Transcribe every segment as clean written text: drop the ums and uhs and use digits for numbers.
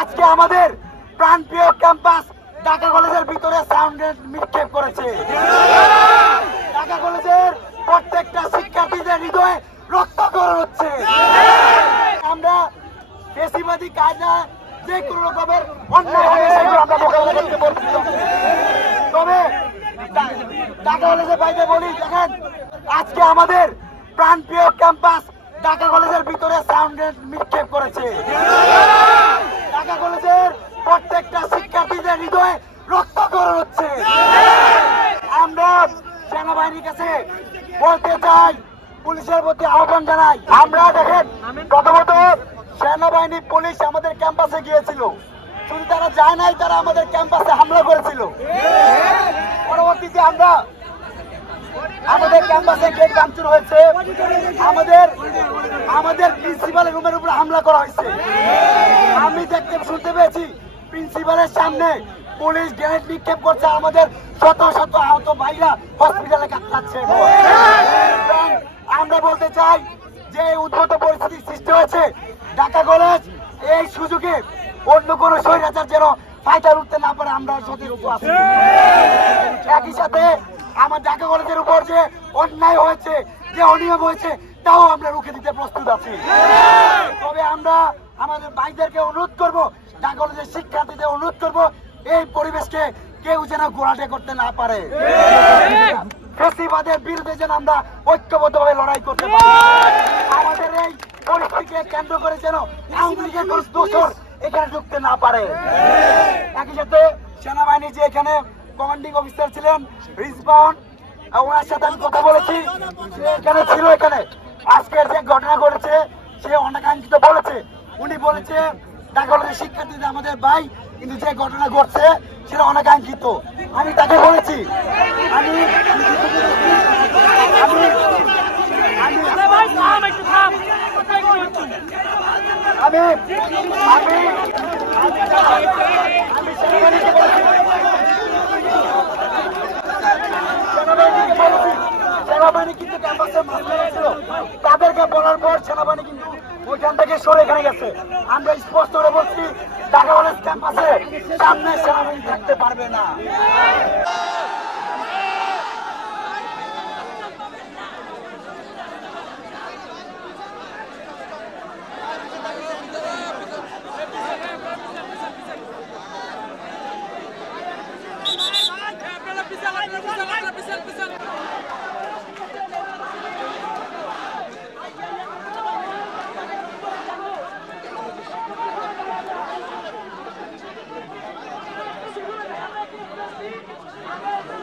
আজকে আমাদের প্রাণপ্রিয় ক্যাম্পাস ঢাকা কলেজের ভিতরে সাউন্ড নিক্ষেপ করেছে। ঢাকা কলেজের প্রত্যেকটা শিক্ষার্থীদের হৃদয়ে রক্তক্ষরণ হচ্ছে। আমরা বেশিবাদী কায়দা যে কোনো রকমের অন্যায় হবে সেগুলো আমরা মোকাবিলা করতে বলছি। তবে ঢাকা কলেজের বাইরে বলি, দেখেন আজকে আমাদের প্রাণপ্রিয় ক্যাম্পাস ঢাকা কলেজের ভিতরে সাউন্ড নিক্ষেপ করেছে। ঢাকা কলেজের প্রত্যেকটা শিক্ষার্থীদের হৃদয়ে রক্তক্ষরণ হচ্ছে। আমরা সেনাবাহিনীর কাছে বলতে চাই, পুলিশের প্রতি আহ্বান জানাই। আমরা দেখেন প্রথমত সেনাবাহিনী পুলিশ আমাদের ক্যাম্পাসে গিয়েছিল, শুধু তারা যায় নাই, তারা আমাদের ক্যাম্পাসে হামলা করেছিল। পরবর্তীতে আমাদের ক্যাম্পাসে গেট ভাঙচুর হয়েছে, আমাদের প্রিন্সিপালের রুমের উপরে হামলা করা হয়েছে। আমি শুনতে পেয়েছি প্রিন্সিপালের সামনে পুলিশ গ্রেনেড নিক্ষেপ করছে, আমাদের শত শত আহত ভাইরা হসপিটালে কাটাচ্ছে। আমরা বলতে চাই যে উদ্ভূত পরিস্থিতি সৃষ্টি হয়েছে, ঢাকা কলেজ এই সুযোগে অন্য কোনো স্বৈরাচার যেন ফাইটার উঠতে না পারে আমরা সতর্ক আছি। একই সাথে আমার ঢাকা কলেজের উপর যে অন্যায় হয়েছে, যে অনিয়ম হয়েছে, তাও আমরা রুখে দিতে প্রস্তুত আছি। তবে আমরা আমাদের ভাইদেরকে অনুরোধ করব, ঢাকা কলেজের শিক্ষার্থীদের অনুরোধ করব, এই পরিবেশকে কেউ যেন গোড়াটে করতে না পারে। ফ্যাসিবাদের বিরুদ্ধে যেন আমরা ঐক্যবদ্ধভাবে লড়াই করতে পারি। আমাদের এই পরিস্থিতিকে কেন্দ্র করে যেন আওয়ামী লীগের কোন দোষর এখানে ঢুকতে না পারে। একই সাথে সেনাবাহিনী যে এখানে কমান্ডিং অফিসার ছিলেন রিজওয়ান, ওনার সাথে আমি কথা বলেছি, সে এখানে ছিল। এখানে আজকের যে ঘটনা ঘটেছে সে অনাকাঙ্ক্ষিত বলেছে। উনি বলেছে ঢাকা কলেজের শিক্ষার্থীদের আমাদের ভাই, কিন্তু যে ঘটনা ঘটছে সেটা অনাকাঙ্ক্ষিত। আমি তাকে বলেছি সেনাবাহিনী কিন্তু ক্যাম্পাসে মামলা ছিল, তাদেরকে বলার পর সেনাবাহিনী কিন্তু ওইখান থেকে সরে এখানে গেছে। আমরা স্পষ্ট করে বলছি ঢাকা কলেজ ক্যাম্পাসে সামনে সেনাবাহিনী থাকতে পারবে না।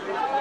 Thank you.